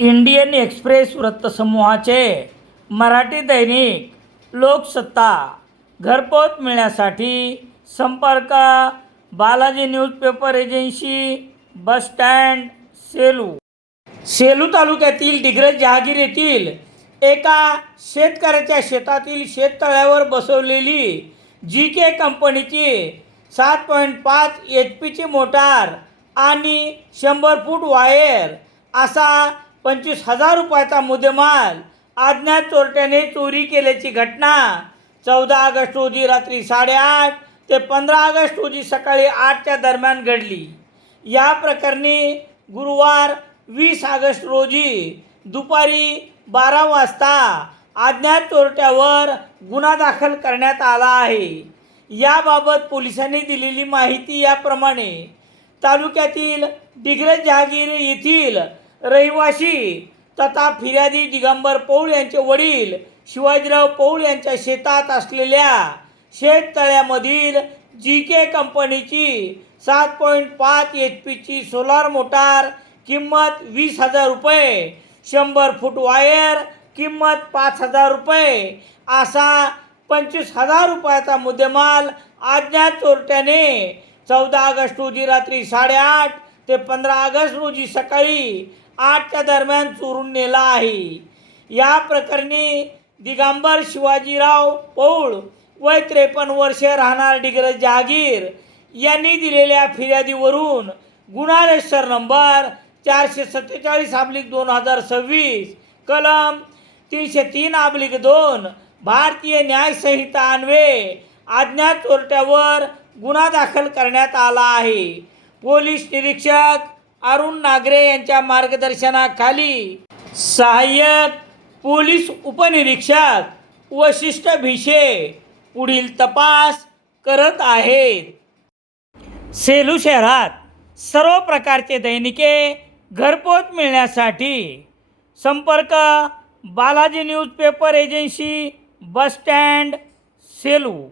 Indian express वृत्तसमूहाचे Marathi दैनिक लोकसत्ता घरपोच मिळण्यासाठी संपर्क Balaji newspaper agency, bus stand, Selu तालुक्यातील डिग्रज जहागीर येथील एका शेतकऱ्याच्या शेतातील शेततळ्यावर बसवलेली GK कंपनीची 7.5 HP मोटार आणि 100 फूट वायर असा 25,000 रुपयाचा मुद्देमाल अज्ञात चोरट्याने चोरी केल्याची घटना 14 ऑगस्ट रोजी रात्री 8:30 ते 15 ऑगस्ट रोजी सकाळी 8च्या दरम्यान घडली। या प्रकरणी गुरुवार 20 ऑगस्ट रोजी दुपारी 12 वाजता अज्ञात चोरट्यावर गुन्हा दाखल करण्यात आला आहे। याबाबत पोलिसांनी दिलेली माहिती याप्रमाणे, तालुक्यातील डिग्रज जहागीर येथील रहिवासी तथा फिर्यादी दिगंबर पौळ यांचे वडील शिवाजीराव पौळ यांच्या शेतात असलेल्या शेततळ्यामधील GK कंपनीची 7.5 HP सोलार मोटार किंमत 20,000 रुपये, 100 फूट वायर किंमत 5,000 रुपये असा 25,000 रुपयाचा मुद्देमाल अज्ञात चोरट्याने 14 ऑगस्ट रोजी रात्री 8:30 ते 15 ऑगस्ट रोजी सकाळी 8च्या दरम्यान चोरून नेला आहे। या प्रकरणी दिगंबर शिवाजीराव पौळ वय 53 वर्षे राहणार डिग्रज जहागीर यांनी दिलेल्या फिर्यादीवरून गुन्हा रजिस्टर नंबर 447/2026 कलम 303/2 भारतीय न्याय संहिता अन्वये अज्ञात चोरट्यावर गुन्हा दाखल करण्यात आला आहे। पोलीस निरीक्षक अरुण नागरे यांच्या मार्गदर्शनाखाली सहाय्यक पोलीस उपनिरीक्षक वशिष्ठ भिशे पुढील तपास करत आहेत। सेलू शहरात सर्व प्रकारचे दैनिके घरपोच मिळण्यासाठी संपर्क Balaji newspaper agency, bus stand, Selu.